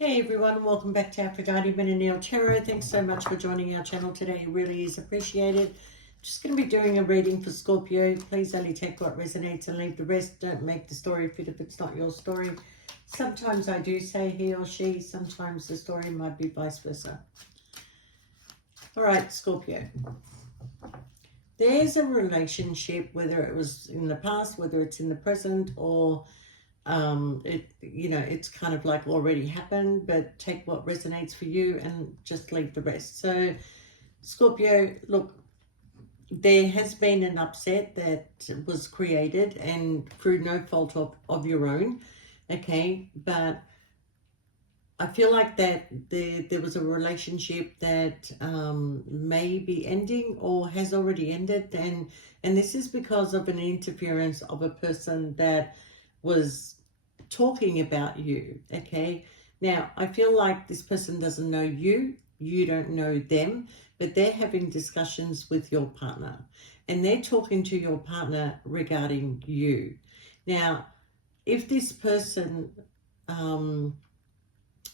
Hey everyone, welcome back to Aphrodite Menonil Tarot. Thanks so much for joining our channel today. It really is appreciated. Just going to be doing a reading for Scorpio. Please only take what resonates and leave the rest. Don't make the story fit if it's not your story. Sometimes I do say he or she. Sometimes the story might be vice versa. All right, Scorpio. There's a relationship, whether it was in the past, whether it's in the present, or it's kind of like already happened, but take what resonates for you and just leave the rest. So Scorpio, look, there has been an upset that was created and through no fault of your own, okay, but I feel like that there was a relationship that may be ending or has already ended, and this is because of an interference of a person that was talking about you, okay? Now, I feel like this person doesn't know you, you don't know them, but they're having discussions with your partner, and they're talking to your partner regarding you. Now, if this person,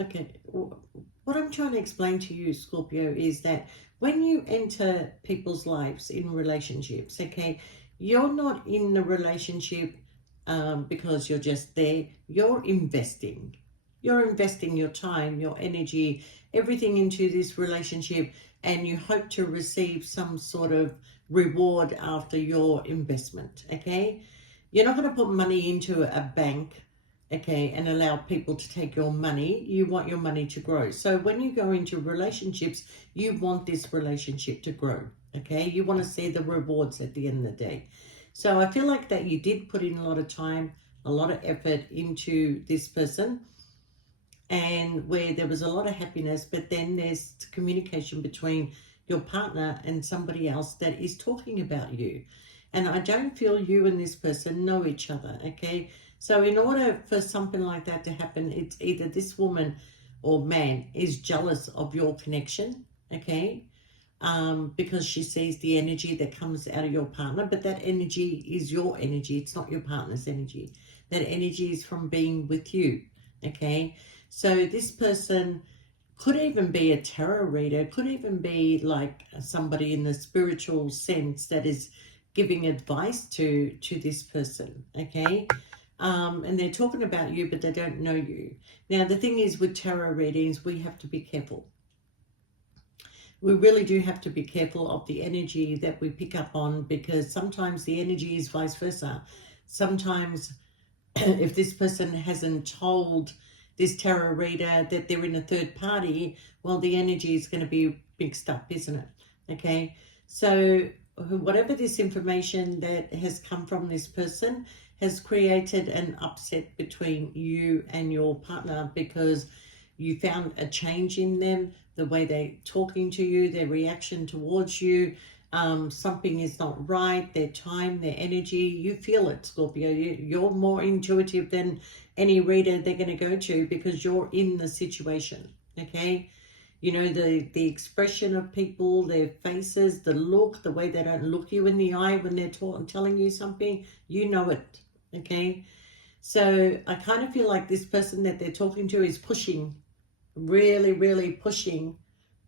okay, what I'm trying to explain to you, Scorpio, is that when you enter people's lives in relationships, okay, you're not in the relationship because you're just there. You're investing. You're investing your time, your energy, everything into this relationship, and you hope to receive some sort of reward after your investment, okay? You're not going to put money into a bank, okay, and allow people to take your money. You want your money to grow. So when you go into relationships, you want this relationship to grow, okay? You want to see the rewards at the end of the day. So I feel like that you did put in a lot of time, a lot of effort into this person, and where there was a lot of happiness, but then there's communication between your partner and somebody else that is talking about you. And I don't feel you and this person know each other, okay? So in order for something like that to happen, it's either this woman or man is jealous of your connection, okay? Because she sees the energy that comes out of your partner, but that energy is your energy. It's not your partner's energy. That energy is from being with you, okay? So this person could even be a tarot reader, could even be like somebody in the spiritual sense that is giving advice to this person, okay? And they're talking about you, but they don't know you. Now, the thing is with tarot readings, we have to be careful. We really do have to be careful of the energy that we pick up on, because sometimes the energy is vice versa. Sometimes if this person hasn't told this tarot reader that they're in a third party, well, the energy is going to be mixed up, isn't it? Okay, so whatever this information that has come from this person has created an upset between you and your partner, because you found a change in them, the way they're talking to you, their reaction towards you. Something is not right, their time, their energy, you feel it, Scorpio. You're more intuitive than any reader they're going to go to, because you're in the situation, okay? You know, the expression of people, their faces, the look, the way they don't look you in the eye when they're telling you something, you know it, okay? So I kind of feel like this person that they're talking to is pushing, really, really pushing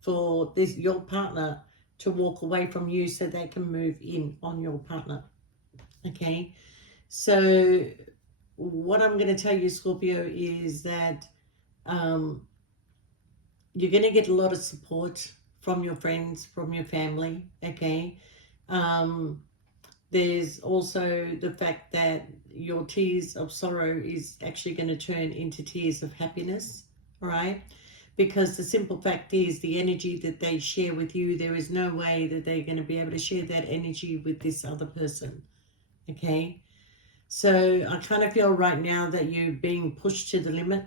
for your partner to walk away from you so they can move in on your partner, okay? So what I'm going to tell you, Scorpio, is that you're going to get a lot of support from your friends, from your family, okay? There's also the fact that your tears of sorrow is actually going to turn into tears of happiness, all right? Because the simple fact is, the energy that they share with you, there is no way that they're going to be able to share that energy with this other person, okay? So I kind of feel right now that you're being pushed to the limit.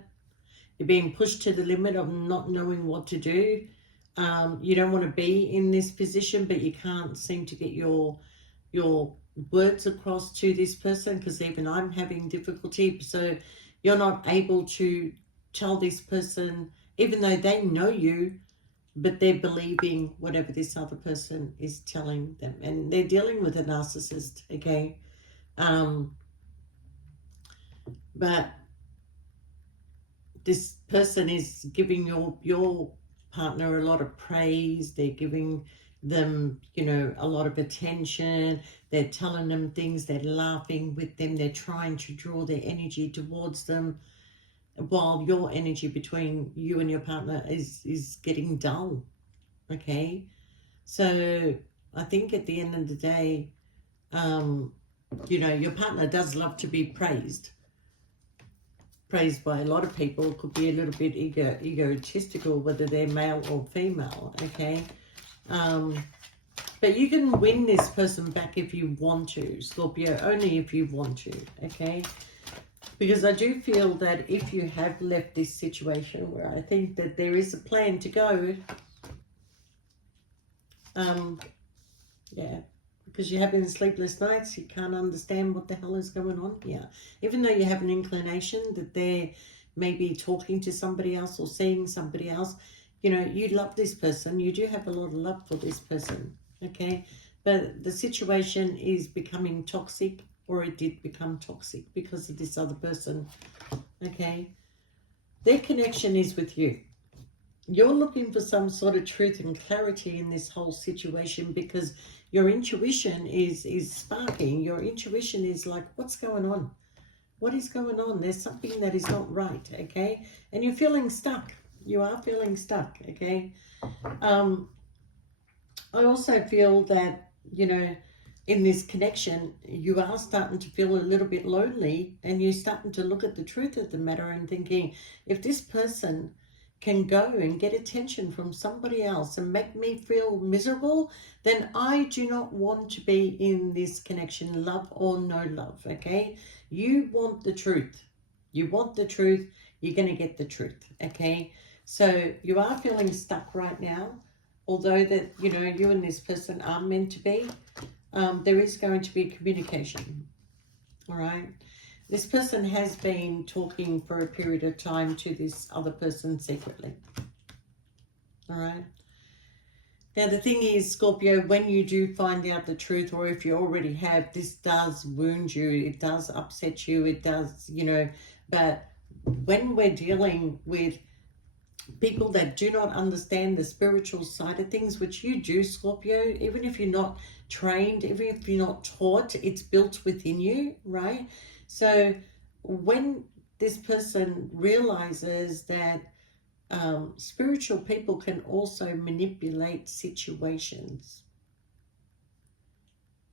You're being pushed to the limit of not knowing what to do. You don't want to be in this position, but you can't seem to get your words across to this person, because even I'm having difficulty. So you're not able to tell this person, even though they know you, but they're believing whatever this other person is telling them, and they're dealing with a narcissist, okay? But this person is giving your partner a lot of praise. They're giving them, you know, a lot of attention. They're telling them things. They're laughing with them. They're trying to draw their energy towards them, while your energy between you and your partner is getting dull. Okay, so I think at the end of the day, you know, your partner does love to be praised by a lot of people. Could be a little bit egotistical, whether they're male or female. Okay, but you can win this person back if you want to, Scorpio, only if you want to. Okay, because I do feel that if you have left this situation, where I think that there is a plan to go, yeah, because you're having sleepless nights, you can't understand what the hell is going on here. Even though you have an inclination that they're maybe talking to somebody else or seeing somebody else, you know, you love this person. You do have a lot of love for this person, okay? But the situation is becoming toxic, or it did become toxic because of this other person, okay? Their connection is with you. You're looking for some sort of truth and clarity in this whole situation, because your intuition is sparking. Your intuition is like, what's going on? What is going on? There's something that is not right, okay? And you're feeling stuck. You are feeling stuck, okay? I also feel that, you know, in this connection, you are starting to feel a little bit lonely, and you're starting to look at the truth of the matter and thinking, if this person can go and get attention from somebody else and make me feel miserable, then I do not want to be in this connection, love or no love, okay? You want the truth. You want the truth. You're going to get the truth, okay? So you are feeling stuck right now, although that, you know, you and this person are meant to be. There is going to be communication, all right? This person has been talking for a period of time to this other person secretly, all right? Now, the thing is, Scorpio, when you do find out the truth, or if you already have, this does wound you. It does upset you. It does, you know, but when we're dealing with people that do not understand the spiritual side of things, which you do, Scorpio, even if you're not trained, even if you're not taught, it's built within you, right? So when this person realizes that spiritual people can also manipulate situations,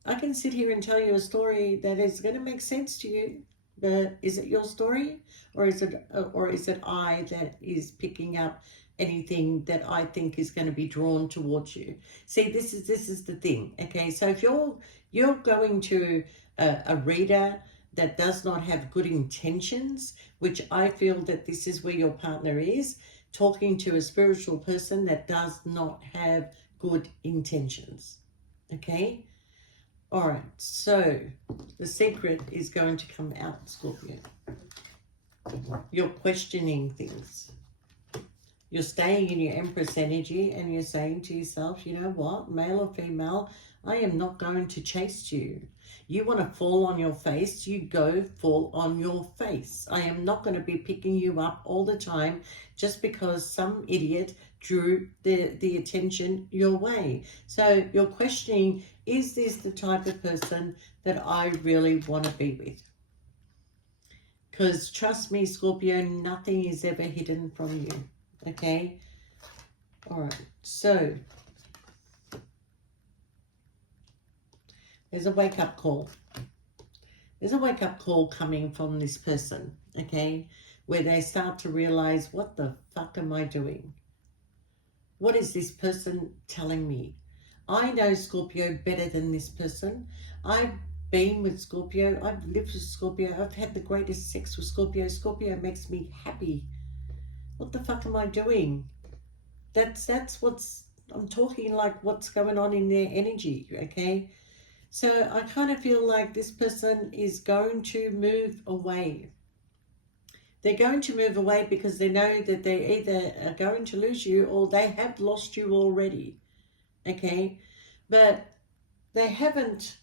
I can sit here and tell you a story that is going to make sense to you, but is it your story, or is it I that is picking up anything that I think is going to be drawn towards you? See, this is the thing, okay? So if you're going to a reader that does not have good intentions, which I feel that this is where your partner is, talking to a spiritual person that does not have good intentions, okay? All right, so the secret is going to come out, Scorpio. You're questioning things. You're staying in your Empress energy, and you're saying to yourself, you know what, male or female, I am not going to chase you. You want to fall on your face, you go fall on your face. I am not going to be picking you up all the time just because some idiot drew the attention your way. So you're questioning, is this the type of person that I really want to be with? Because trust me, Scorpio, nothing is ever hidden from you, okay? All right, so there's a wake-up call. There's a wake-up call coming from this person, okay, where they start to realize, what the fuck am I doing? What is this person telling me? I know Scorpio better than this person. I've been with Scorpio. I've lived with Scorpio. I've had the greatest sex with Scorpio. Scorpio makes me happy. What the fuck am I doing? That's what's, I'm talking like what's going on in their energy, okay? So I kind of feel like this person is going to move away. They're going to move away because they know that they either are going to lose you, or they have lost you already, okay? But they haven't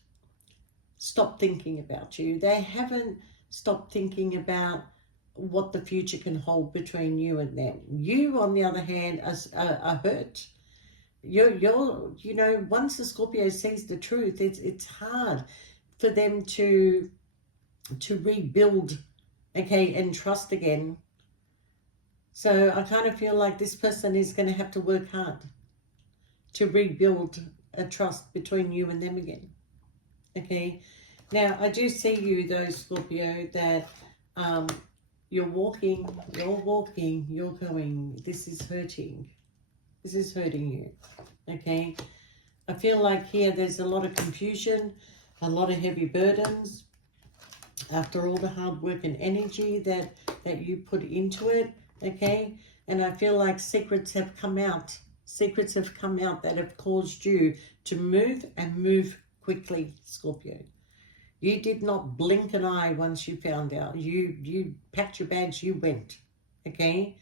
stopped thinking about you. They haven't stopped thinking about what the future can hold between you and them. You, on the other hand, are hurt. You know, once the Scorpio sees the truth, it's hard for them to rebuild, okay, and trust again. So I kind of feel like this person is going to have to work hard to rebuild a trust between you and them again. Okay. Now, I do see you, though, Scorpio, that you're walking, you're going, this is hurting. This is hurting you. Okay. I feel like here there's a lot of confusion, a lot of heavy burdens after all the hard work and energy that you put into it. Okay. And I feel like secrets have come out. Secrets have come out that have caused you to move and move quickly, Scorpio. You did not blink an eye once you found out. You packed your bags, you went. Okay?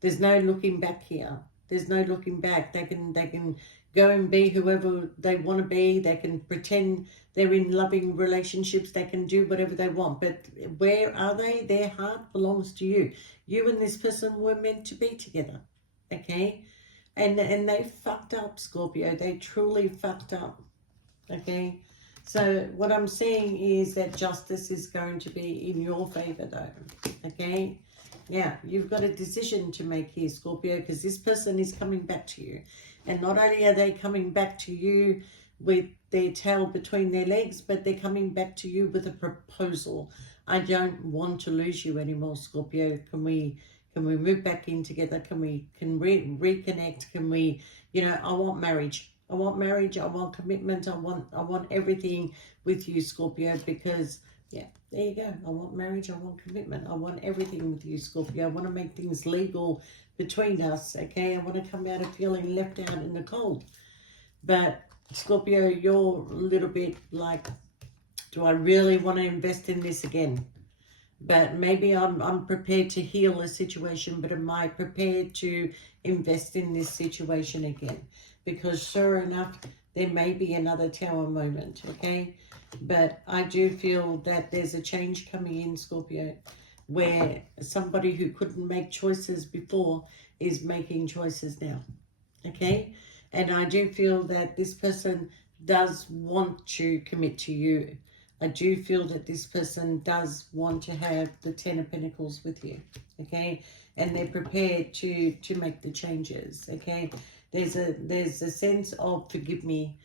There's no looking back here. There's no looking back. They can go and be whoever they want to be. They can pretend they're in loving relationships. They can do whatever they want. But where are they? Their heart belongs to you. You and this person were meant to be together. Okay? And they fucked up, Scorpio. They truly fucked up. Okay? So what I'm seeing is that justice is going to be in your favor, though. Okay? Yeah, you've got a decision to make here, Scorpio, because this person is coming back to you. And not only are they coming back to you with their tail between their legs, but they're coming back to you with a proposal. I don't want to lose you anymore, Scorpio. Can we move back in together? Can we reconnect? Can we, you know, I want marriage. I want marriage. I want commitment. I want everything with you, Scorpio, because, yeah, there you go. I want marriage. I want commitment. I want everything with you, Scorpio. I want to make things legal between us, okay? I want to come out of feeling left out in the cold. But, Scorpio, you're a little bit like, do I really want to invest in this again? But maybe I'm prepared to heal a situation, but am I prepared to invest in this situation again? Because sure enough, there may be another tower moment, okay? But I do feel that there's a change coming in, Scorpio, where somebody who couldn't make choices before is making choices now, okay? And I do feel that this person does want to commit to you. I do feel that this person does want to have the Ten of Pentacles with you, okay? And they're prepared to make the changes, okay? There's a sense of forgive me,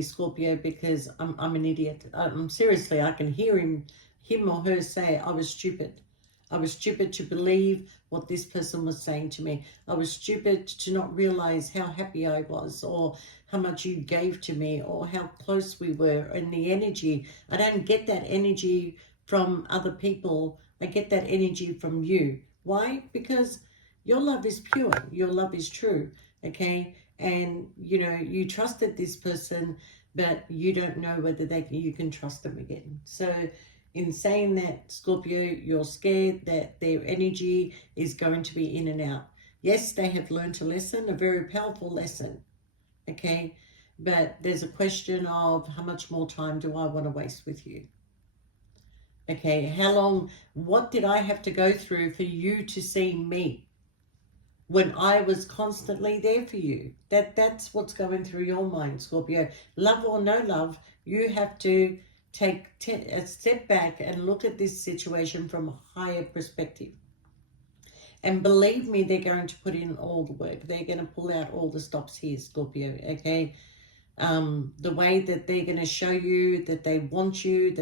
Scorpio, because I'm an idiot. Seriously, I can hear him or her say, I was stupid. I was stupid to believe what this person was saying to me. I was stupid to not realize how happy I was, or how much you gave to me, or how close we were, and the energy. I don't get that energy from other people. I get that energy from you. Why? Because your love is pure. Your love is true. Okay? And, you know, you trusted this person, but you don't know whether you can trust them again. So, in saying that, Scorpio, you're scared that their energy is going to be in and out. Yes, they have learned a lesson, a very powerful lesson, okay? But there's a question of how much more time do I want to waste with you? Okay, how long, what did I have to go through for you to see me when I was constantly there for you? That's what's going through your mind, Scorpio. Love or no love, you have to take a step back and look at this situation from a higher perspective. And believe me, they're going to put in all the work. They're going to pull out all the stops here, Scorpio, okay? The way that they're going to show you that they want you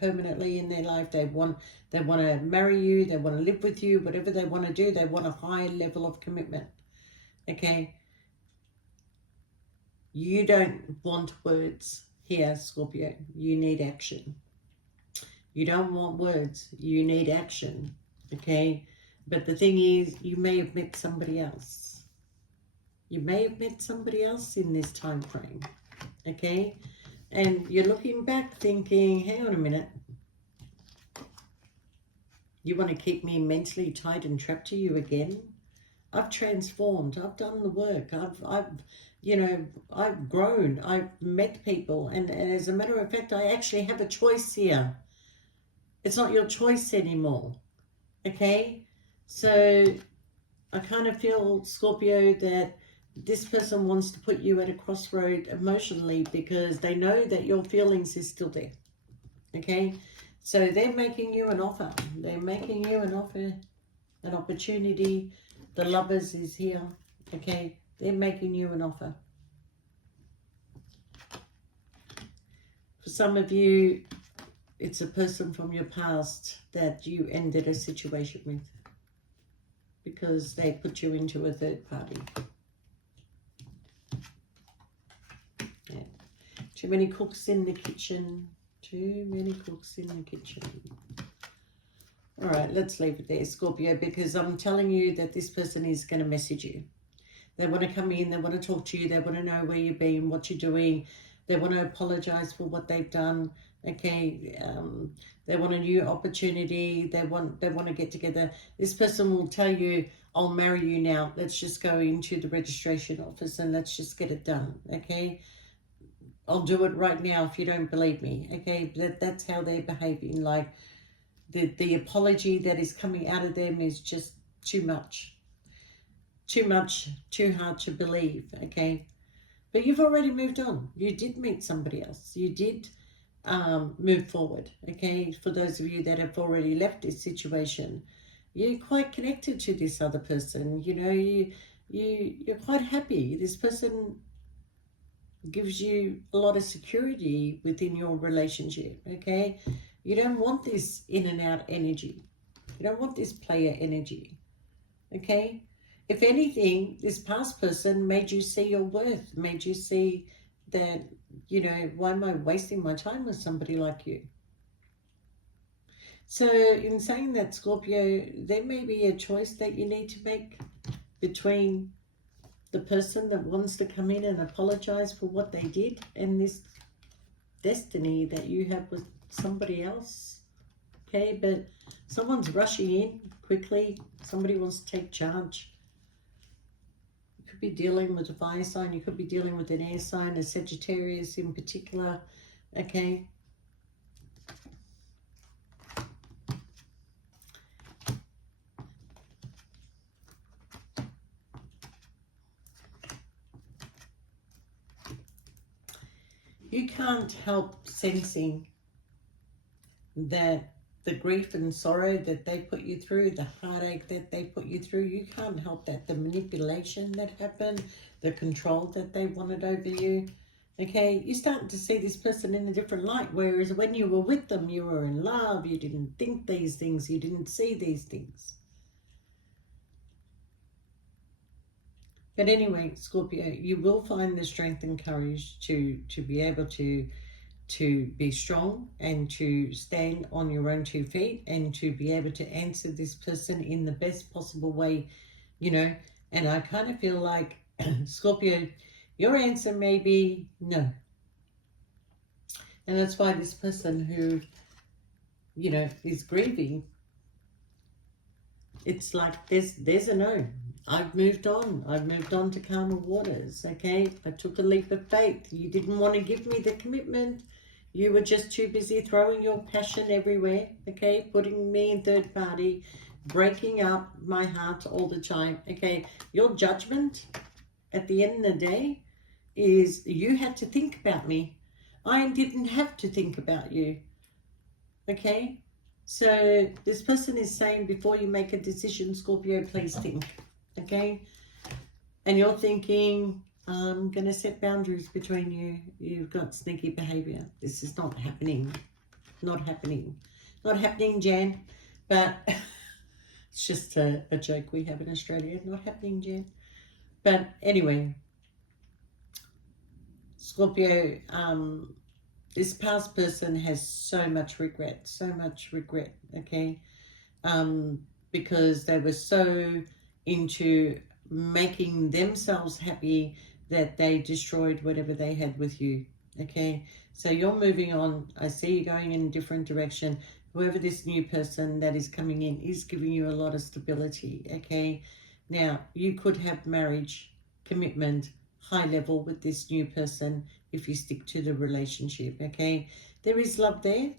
permanently in their life. They want to marry you. They want to live with you. Whatever they want to do, they want a high level of commitment, okay? You don't want words here, Scorpio. You need action. You don't want words. You need action, okay? But the thing is, you may have met somebody else. You may have met somebody else in this time frame, okay? And you're looking back thinking, hang on a minute. You want to keep me mentally tied and trapped to you again? I've transformed. I've done the work. I've grown. I've met people. And as a matter of fact, I actually have a choice here. It's not your choice anymore. Okay, so I kind of feel, Scorpio, that this person wants to put you at a crossroad emotionally because they know that your feelings is still there. Okay, so they're making you an offer. They're making you an offer, an opportunity. The Lovers is here. Okay, they're making you an offer. For some of you, it's a person from your past that you ended a situation with because they put you into a third party. Yeah. Too many cooks in the kitchen. Too many cooks in the kitchen. All right, let's leave it there, Scorpio, because I'm telling you that this person is going to message you. They want to come in, they want to talk to you, they want to know where you've been, what you're doing. They want to apologize for what they've done. Okay, they want a new opportunity. They want to get together. This person will tell you, I'll marry you now. Let's just go into the registration office and let's just get it done. Okay, I'll do it right now if you don't believe me. Okay, that's how they're behaving. Like the apology that is coming out of them is just too much. Too much, too hard to believe, okay? But you've already moved on. You did meet somebody else. You did move forward, okay? For those of you that have already left this situation, you're quite connected to this other person. You know, you're quite happy. This person gives you a lot of security within your relationship, okay? You don't want this in and out energy. You don't want this player energy, okay? If anything, this past person made you see your worth, made you see that, you know, why am I wasting my time with somebody like you? So in saying that, Scorpio, there may be a choice that you need to make between the person that wants to come in and apologize for what they did and this destiny that you have with somebody else. Okay, but someone's rushing in quickly. Somebody wants to take charge. You could be dealing with a fire sign. You could be dealing with an air sign, a Sagittarius in particular. Okay. You can't help sensing that the grief and sorrow that they put you through, the heartache that they put you through, you can't help that. The manipulation that happened, the control that they wanted over you, okay? You're starting to see this person in a different light, whereas when you were with them, you were in love, you didn't think these things, you didn't see these things. But anyway, Scorpio, you will find the strength and courage to be able to be strong and to stand on your own 2 feet and to be able to answer this person in the best possible way, you know. And I kind of feel like, Scorpio, your answer may be no. And that's why this person who, you know, is grieving, it's like there's a no. I've moved on. I've moved on to calmer waters, okay? I took a leap of faith. You didn't want to give me the commitment. You were just too busy throwing your passion everywhere, okay? Putting me in third party, breaking up my heart all the time, okay? Your judgment at the end of the day is you had to think about me. I didn't have to think about you, okay? So this person is saying, before you make a decision, Scorpio, please think, okay? And you're thinking, I'm going to set boundaries between you. You've got sneaky behavior. This is not happening. Not happening. Not happening, Jan. But it's just a joke we have in Australia. Not happening, Jan. But anyway, Scorpio, this past person has so much regret, okay? Because they were so into making themselves happy that they destroyed whatever they had with you, okay? So you're moving on. I see you going in a different direction. Whoever this new person that is coming in is giving you a lot of stability, okay? Now, you could have marriage, commitment, high level with this new person if you stick to the relationship, okay? There is love there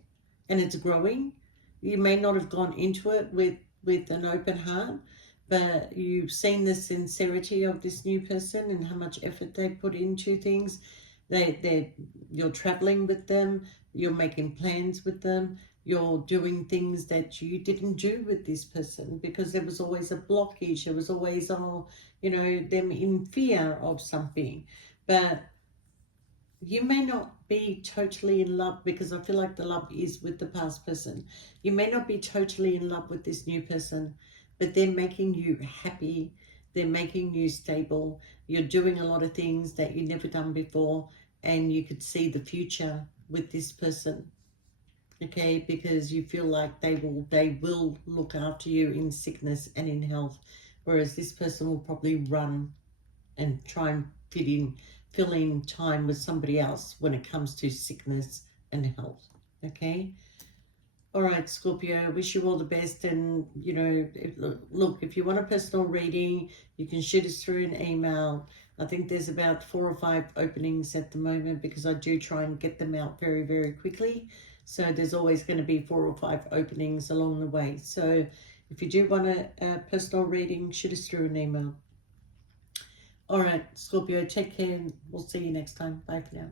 and it's growing. You may not have gone into it with with an open heart, but you've seen the sincerity of this new person and how much effort they put into things. You're traveling with them, you're making plans with them, you're doing things that you didn't do with this person because there was always a blockage. There was always, them in fear of something. But you may not be totally in love, because I feel like the love is with the past person. You may not be totally in love with this new person, but they're making you happy. They're making you stable. You're doing a lot of things that you've never done before, and you could see the future with this person. Okay, because you feel like they will look after you in sickness and in health, whereas this person will probably run and try and fill in time with somebody else when it comes to sickness and health. Okay. All right, Scorpio, I wish you all the best. And, look, if you want a personal reading, you can shoot us through an email. I think there's about 4 or 5 openings at the moment because I do try and get them out very, very quickly. So there's always going to be 4 or 5 openings along the way. So if you do want a personal reading, shoot us through an email. All right, Scorpio, take care, and we'll see you next time. Bye for now.